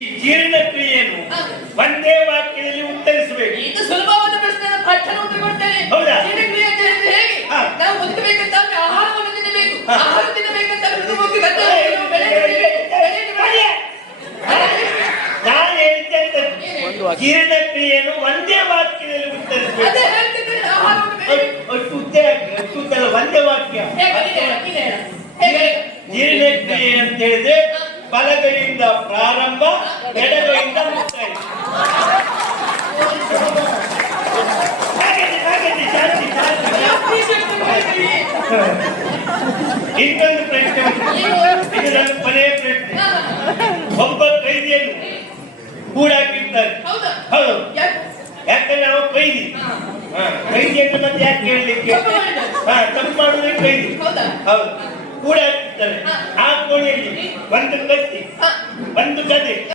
ಈ ಜೀರ್ಣಕ್ರಿಯೆಯನ್ನು. ಒಂದೇ ವಾಕ್ಯದಲ್ಲಿ ಉತ್ತರಿಸಬೇಕು. ಇದು ಸುಲಭವಾದ ಪ್ರಶ್ನೆ ಪಟ್ಟಣ ಉತ್ತರ ಕೊಡ್ತೇನೆ ಹೌದಾ? ಜೀರ್ಣಕ್ರಿಯೆ ಅಂತ ಹೇಳಿದ್ರೆ ಹೇಗೆ? ಹಾ. ನಾವು ಬದುಕಬೇಕಂತಾದ್ರೆ ಆಹಾರವನ್ನು ತಿನ್ನಬೇಕು. ಹಾ. ಆಹಾರ ತಿನ್ನಬೇಕಂತಾದ್ರೆ ಗದ್ದೆ ಬೆಳೆಯಲು, ಬೆಳೆ ಬೆಳೆಯಬೇಕು, ಬೆಳೆಯನ್ನು ಬೆಳೆಯಬೇಕು. ನಾನು? ಜೀರ್ಣಕ್ರಿಯೆಯನ್ನು ಒಂದೇ ವಾಕ್ಯದಲ್ಲಿ ಉತ್ತರಿಸಬೇಕು. ಅದೇ ಹೇಳ್ತಿದ್ರೆ ಆಹಾರವನ್ನು ಬೆಳೆಯಬೇಕು ಅಷ್ಟು ಉದ್ದ ಅಷ್ಟು ಉದ್ದಲ್ಲ ಒಂದೇ ವಾಕ್ಯ. ಹೇಗೆ? ಹೇಗೆ? ಜೀರ್ಣಕ್ರಿಯೆ ಅಂತ ಹೇಳಿದ್ರೆ ಬಲಗೈಯಿಂದ ಪ್ರಾರಂಭ ಎಡಗೈಯಿಂದ ಮುಕ್ತಾಯ. ಇನ್ನೊಂದು ಪ್ರಶ್ನೆ. ಇದು ನನ್ನ ಕೊನೆಯ ಪ್ರಶ್ನೆ. ಒಬ್ಬ ಕೈದಿಯನ್ನು ಕೂಡಾಕಿರ್ತಾರೆ ಹೌದು? ಯಾಕೆ? ಯಾಕಂದ್ರೆ ನಾವು ಕೈದಿ? ಕೈದಿ ಅಂತ ಮತ್ತೆ ಯಾಕೆ ಮಾಡಿದ. ಹಾ ತಪ್ಪು ಮಾಡುವುದೇ ಕೈದಿ. ಹೌದು. ಕೂಡ ಹಾಕಿರ್ತಾರೆ ಹಾ. ಆ ಕೋಣೆಯಲ್ಲಿ ಒಂದು ಕತ್ತಿ. ಒಂದು ಗದೆ